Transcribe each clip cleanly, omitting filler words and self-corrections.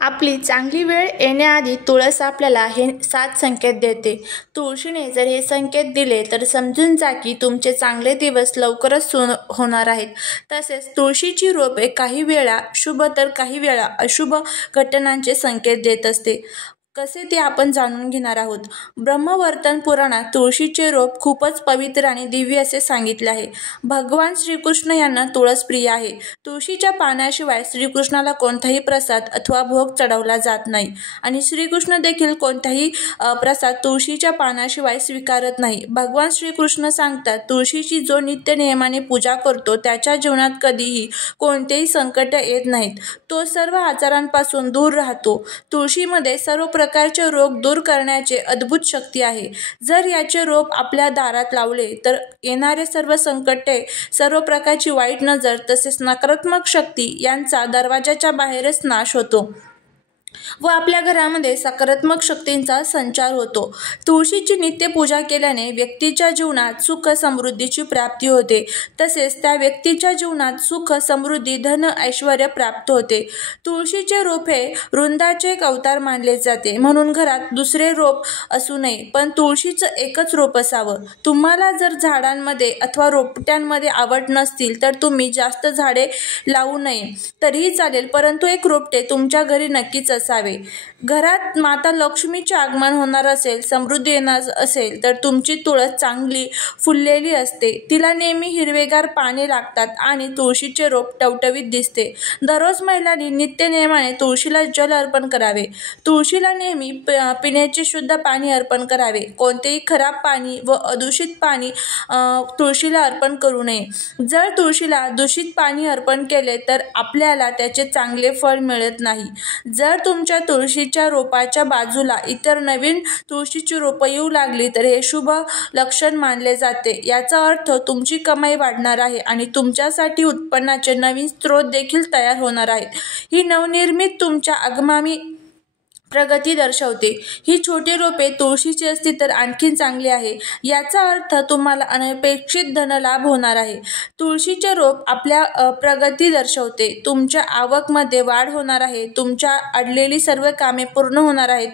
आपली चांगली वेळ येण्याआधी तुळस आपल्याला हे 7 संकेत देते. तुळशीने जर हे संकेत दिले तर समजून जा की तुमचे चांगले दिवस लवकरच होणार आहेत. तसेच तुळशीची रोपे काही वेळा शुभ तर काही वेळा अशुभ घटनांचे संकेत देत असते. कसे ते आपण जाणून घेणार आहोत. ब्रह्मवर्तन पुराणात तुळशीचे रोप खूपच पवित्र आणि दिव्य असे सांगितले आहे. भगवान श्रीकृष्ण यांना तुळस प्रिय आहे. तुळशीच्या पानाशिवाय श्रीकृष्णाला कोणताही प्रसाद अथवा भोग चढवला जात नाही आणि श्रीकृष्ण देखील कोणताही प्रसाद तुळशीच्या पानाशिवाय स्वीकारत नाही. भगवान श्रीकृष्ण सांगतात, तुळशीची जो नित्य नियमाने पूजा करतो त्याच्या जीवनात कधीही कोणतेही संकट येत नाहीत. तो सर्व आजारांपासून दूर राहतो. तुळशीमध्ये सर्व प्रकारचे रोग दूर करण्याची अद्भुत शक्ती आहे. जर याचे रोप आपल्या दारात लावले तर येणारे सर्व संकटे, सर्व प्रकारची वाईट नजर तसेच नकारात्मक शक्ती यांचा दरवाजाच्या बाहेरच नाश होतो व आपल्या घरामध्ये सकारात्मक शक्तींचा संचार होतो. तुळशीची नित्य पूजा केल्याने व्यक्तीच्या जीवनात सुख समृद्धीची प्राप्ती होते. तसेच त्या व्यक्तीच्या जीवनात सुख समृद्धी धन ऐश्वर्य प्राप्त होते. तुळशीचे रोप हे वृंदाचे एक अवतार मानले जाते. म्हणून घरात दुसरे रोप असू नये पण तुळशीचं एकच रोप असावं. तुम्हाला जर झाडांमध्ये अथवा रोपट्यांमध्ये आवड नसतील तर तुम्ही जास्त झाडे लावू नये तरीही चालेल, परंतु एक रोपटे तुमच्या घरी नक्कीच असावे. घरात माता लक्ष्मीचे आगमन होणार असेल, समृद्धी येणार असेल तर तुमची तुळस चांगली फुललेली असते. तिला नेहमी हिरवेगार पाने लागतात आणि तुळशीचे रोप टवटवीत दिसते. दररोज महिलांनी नित्य नियमाने तुळशीला जल अर्पण करावे. तुळशीला नेहमी पिण्याचे शुद्ध पाणी अर्पण करावे. कोणतेही खराब पाणी व अदूषित पाणी तुळशीला अर्पण करू नये. जर तुळशीला दूषित पाणी अर्पण केले तर आपल्याला त्याचे चांगले फळ मिळत नाही. जर तुमच्या तुळशीच्या रोपाच्या बाजूला इतर नवीन तुळशीची रोपं येऊ लागली तर हे शुभ लक्षण मानले जाते. याचा अर्थ तुमची कमाई वाढणार आहे आणि तुमच्यासाठी उत्पन्नाचे नवीन स्रोत देखील तयार होणार आहेत. ही नवनिर्मित तुमच्या आगामी प्रगती दर्शवते. ही छोटी रोपे तुळशीची असती तर आणखीन चांगली आहे. याचा अर्थ तुम्हाला अनपेक्षित धनलाभ होणार आहे. तुळशीचे रोप आपल्या प्रगती दर्शवते. तुमच्या आवकमध्ये वाढ होणार आहे. तुमच्या अडलेली सर्व कामे पूर्ण होणार आहेत.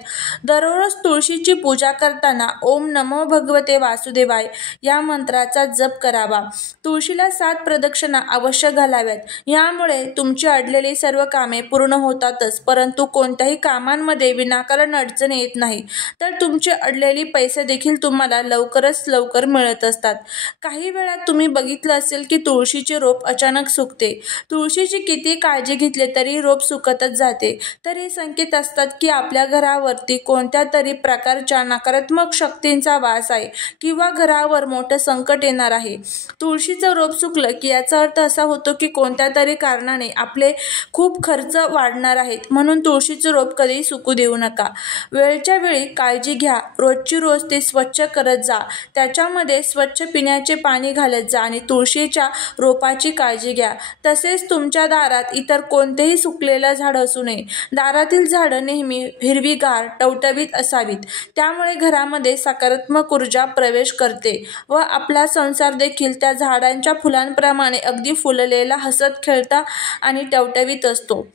दररोज तुळशीची पूजा करताना ओम नमो भगवते वासुदेवाय या मंत्राचा जप करावा. तुळशीला 7 प्रदक्षिणा अवश्य घालाव्यात. यामुळे तुमची अडलेली सर्व कामे पूर्ण होतातच, परंतु कोणत्याही कामांमध्ये विनाकारण अडचण येत नाही. तर तुमचे अडलेली पैसे देखील तुम्हाला लवकरच लवकर मिळत असतात. काही वेळा तुम्ही बघितलं असेल की तुळशीचे रोप अचानक सुकते. तुळशीची किती काळजी घेतली तरी रोप सुकतच जाते. तर हे संकेत असतात की आपल्या घरावरती कोणत्या तरी प्रकारच्या नकारात्मक शक्तींचा वास आहे किंवा घरावर मोठं संकट येणार आहे. तुळशीचं रोप सुकलं की याचा अर्थ असा होतो की कोणत्या तरी कारणाने आपले खूप खर्च वाढणार आहेत. म्हणून तुळशीचे रोप कधीही सुकू देऊ नका. वेळच्या वेळी काळजी घ्या. रोजची रोज ते स्वच्छ करत जा. त्याच्यामध्ये स्वच्छ पिण्याचे पाणी घालत जा आणि तुळशीच्या रोपाची काळजी घ्या. तसेच तुमच्या दारात इतर कोणतेही सुकलेलं झाड असू नये. दारातील झाडं नेहमी हिरवीगार टवटवीत असावीत. त्यामुळे घरामध्ये सकारात्मक ऊर्जा प्रवेश करते व आपला संसार देखील त्या झाडांच्या फुलांप्रमाणे अगदी फुललेला, हसत खेळता आणि टवटवीत असतो.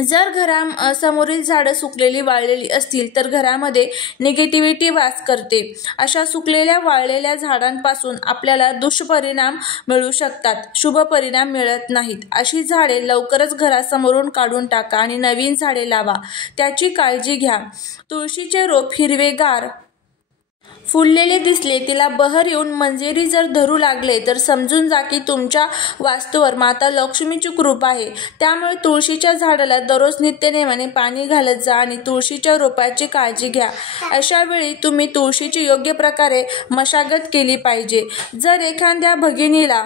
जर समोरील झाडं सुकलेली वाळलेली असतील तर घरामध्ये निगेटिव्हिटी वास करते. अशा सुकलेल्या वाळलेल्या झाडांपासून आपल्याला दुष्परिणाम मिळू शकतात, शुभ परिणाम मिळत नाहीत. अशी झाडे लवकरच घरासमोरून काढून टाका आणि नवीन झाडे लावा. त्याची काळजी घ्या. तुळशीचे रोप हिरवेगार फुललेले दिसले, तिला बहर येऊन मंजिरी जर धरू लागले तर समजून जा की तुमच्या वास्तूवर माता लक्ष्मीची कृपा आहे. त्यामुळे तुळशीच्या झाडाला दररोज नित्यनेमाने पाणी घालत जा आणि तुळशीच्या रोपाची काळजी घ्या. अशा वेळी तुम्ही तुळशीची योग्य प्रकारे मशागत केली पाहिजे. जर एखाद्या भगिनीला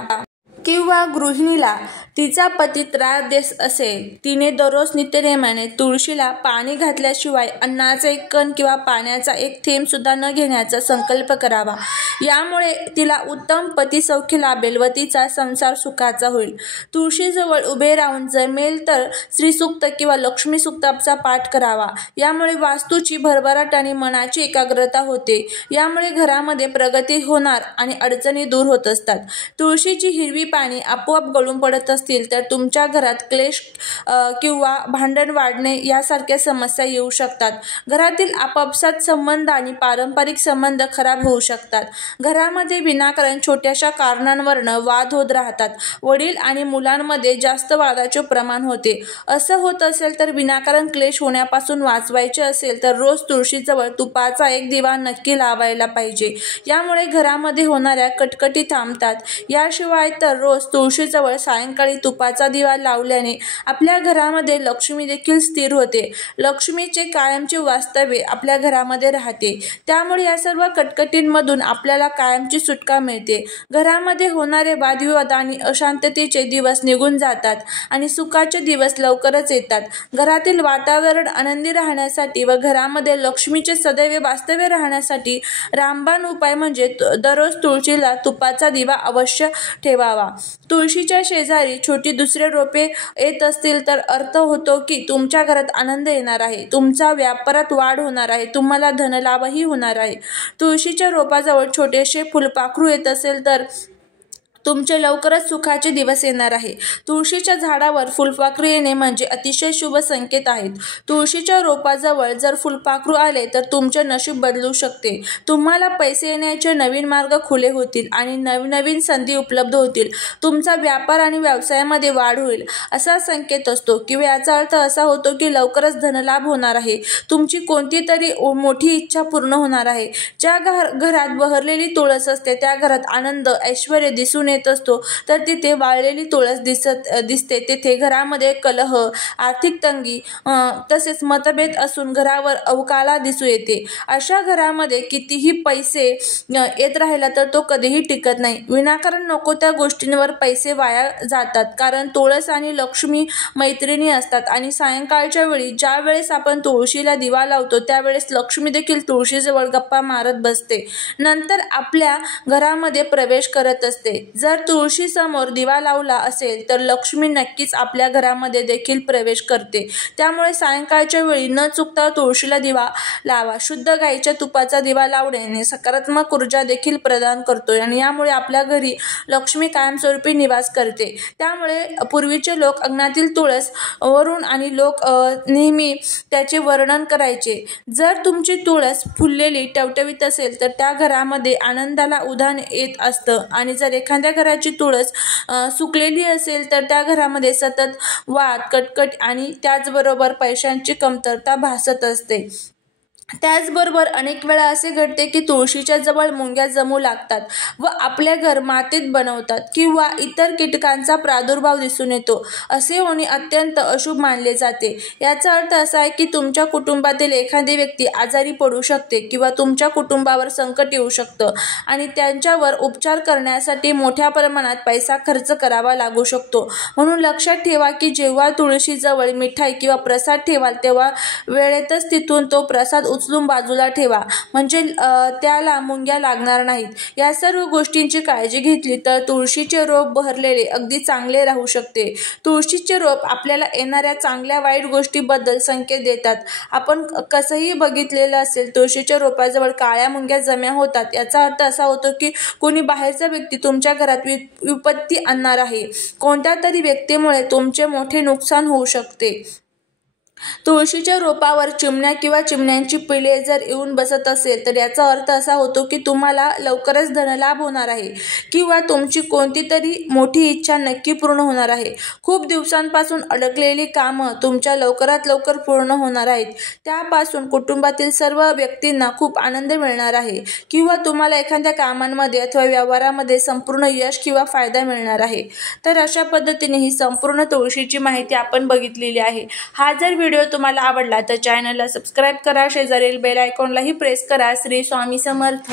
किंवा गृहिणीला तिचा पती त्रास देत असेल, तिने दररोज नित्यनेमाने तुळशीला पाणी घातल्याशिवाय अन्नाचा एक कण किंवा पाण्याचा एक थेंब सुद्धा न घेण्याचा संकल्प करावा. यामुळे तिला उत्तम पतिसौख्य लाभेल व तिचा संसार सुखाचा होईल. तुळशीजवळ उभे राहून जमेल तर श्रीसूक्त किंवा लक्ष्मी सूक्ताचा पाठ करावा. यामुळे वास्तूची भरभराट आणि मनाची एकाग्रता होते. यामुळे घरामध्ये प्रगती होणार आणि अडचणी दूर होत असतात. तुळशीची हिरवी पाणी आपोआप गळून पडत असतील तर तुमच्या घरात क्लेश किंवा भांडण वाढणे यासारख्या समस्या येऊ शकतात. घरातील आपापसात संबंध आणि पारंपरिक संबंध खराब होऊ शकतात. घरामध्ये विनाकारण छोट्याशा कारणांवरनं वाद होत राहतात. वडील आणि मुलांमध्ये जास्त वादाचे प्रमाण होते. असं होत असेल तर विनाकारण क्लेश होण्यापासून वाचवायचे असेल तर रोज तुळशीजवळ तुपाचा एक दिवा नक्की लावायला पाहिजे. यामुळे घरामध्ये होणाऱ्या कटकटी थांबतात. याशिवाय तर रोज तुळशीजवळ सायंकाळी तुपाचा दिवा लावल्याने आपल्या घरामध्ये लक्ष्मी देखील स्थिर होते. लक्ष्मीचे कायमचे वास्तव्य आपल्या घरामध्ये राहते. त्यामुळे या सर्व कटकटींमधून आपल्याला कायमची सुटका मिळते. घरामध्ये होणारे वादविवाद आणि अशांततेचे दिवस निघून जातात आणि सुखाचे दिवस लवकरच येतात. घरातील वातावरण आनंदी राहण्यासाठी व घरामध्ये लक्ष्मीचे सदैव वास्तव्य राहण्यासाठी रामबाण उपाय म्हणजे दररोज तुळशीला तुपाचा दिवा अवश्य ठेवावा. तुळशीच्या शेजारी छोटी दुसरे रोपे येत असतील तर अर्थ होतो की तुमच्या घरात आनंद येणार आहे, तुमचा व्यापारात वाढ होणार आहे, तुम्हाला धनलाभही होणार आहे. तुळशीच्या रोपाजवळ छोटेसे फुलपाखरू येत असेल तर तुमचे लवकरच सुखाचे दिवस येणार आहे. तुळशीच्या झाडावर फुलपाखरू येणे म्हणजे अतिशय शुभ संकेत आहेत. तुळशीच्या रोपाजवळ जर फुलपाखरू आले तर तुमचे नशीब बदलू शकते. तुम्हाला पैसे येण्याचे नवीन मार्ग खुले होतील आणि नवनवीन संधी उपलब्ध होतील. तुमचा व्यापार आणि व्यवसायामध्ये वाढ होईल असा संकेत असतो किंवा याचा अर्थ असा होतो की लवकरच धनलाभ होणार आहे. तुमची कोणती तरी मोठी इच्छा पूर्ण होणार आहे. ज्या घरात बहरलेली तुळस असते त्या घरात आनंद, ऐश्वर्य दिसून येत असतो तर तिथे वाळलेली तुळस दिसते तेथे घरामध्ये कलह, आर्थिक तंगी तसेच मतभेद असून घरावर अवकाला दिसू येते. अशा घरामध्ये कितीही पैसे येत राहिला तर तो कधीही टिकत नाही. विनाकारण नको त्या गोष्टींवर पैसे वाया जातात. कारण तुळस आणि लक्ष्मी मैत्रिणी असतात आणि सायंकाळच्या वेळी ज्या वेळेस आपण तुळशीला दिवा लावतो त्यावेळेस लक्ष्मी देखील तुळशीजवळ गप्पा मारत बसते, नंतर आपल्या घरामध्ये प्रवेश करत असते. जर तुळशी समोर दिवा लावला असेल तर लक्ष्मी नक्कीच आपल्या घरामध्ये देखील प्रवेश करते. त्यामुळे सायंकाळच्या वेळी न चुकता तुळशीला दिवा लावा. शुद्ध गाईच्या तुपाचा दिवा लावण्याने सकारात्मक ऊर्जा देखील प्रदान करतो आणि यामुळे आपल्या घरी लक्ष्मी कायमस्वरूपी निवास करते. त्यामुळे पूर्वीचे लोक अंगणातील तुळस वरून आणि लोक नेहमी त्याचे वर्णन करायचे. जर तुमची तुळस फुललेली टवटवीत असेल तर त्या घरामध्ये आनंदाला उधाण येत असतं आणि जर एखाद्या घराची तुळस सुकलेली असेल तर त्या घरामध्ये सतत वाद, कटकट आणि त्याचबरोबर पैशांची कमतरता भासत असते. त्याचबरोबर अनेक वेळा असे घडते की तुळशीच्या जवळ मुंग्या जमू लागतात व आपले घर मातीत बनवतात किंवा इतर कीटकांचा प्रादुर्भाव दिसून येतो. असे होणे अत्यंत अशुभ मानले जाते. याचा अर्थ असा आहे की तुमच्या कुटुंबातील एखादी व्यक्ती आजारी पडू शकते किंवा तुमच्या कुटुंबावर संकट येऊ शकतं आणि त्यांच्यावर उपचार करण्यासाठी मोठ्या प्रमाणात पैसा खर्च करावा लागू शकतो. म्हणून लक्षात ठेवा की जेव्हा तुळशीजवळ मिठाई किंवा प्रसाद ठेवाल तेव्हा वेळेतच तिथून तो प्रसाद उचलून बाजूला ठेवा म्हणजे त्याला मुंग्या लागणार नाहीत. या सर्व गोष्टींची काळजी घेतली तर तुळशीचे रोप बहरलेले अगदी चांगले राहू शकते. तुळशीचे रोप आपल्याला येणाऱ्या चांगल्या वाईट गोष्टीबद्दल संकेत देतात. आपण कसंही बघितलेलं असेल तुळशीच्या रोपाजवळ काळ्या मुंग्या जमा होतात याचा अर्थ असा होतो की कोणी बाहेरचा व्यक्ती तुमच्या घरात विपत्ती आणणार आहे. कोणत्या तरी व्यक्तीमुळे तुमचे मोठे नुकसान होऊ शकते. तुळशीच्या रोपावर चिमण्या किंवा चिमण्यांची पिले जर येऊन बसत असेल तर याचा अर्थ असा होतो की तुम्हाला लवकरच धनलाभ होणार आहे किंवा तुमची कोणती तरी मोठी इच्छा नक्की पूर्ण होणार आहे. खूप दिवसांपासून अडकलेली कामं तुमच्या लवकरात लवकर पूर्ण होणार आहेत. त्यापासून कुटुंबातील सर्व व्यक्तींना खूप आनंद मिळणार आहे किंवा तुम्हाला एखाद्या कामांमध्ये अथवा व्यवहारामध्ये संपूर्ण यश किंवा फायदा मिळणार आहे. तर अशा पद्धतीने ही संपूर्ण तुळशीची माहिती आपण बघितलेली आहे. हा जर व्हिडिओ तुम्हाला आवडला तर चॅनलला सबस्क्राईब करा, शेजारील बेल आयकॉनलाही प्रेस करा. श्री स्वामी समर्थ.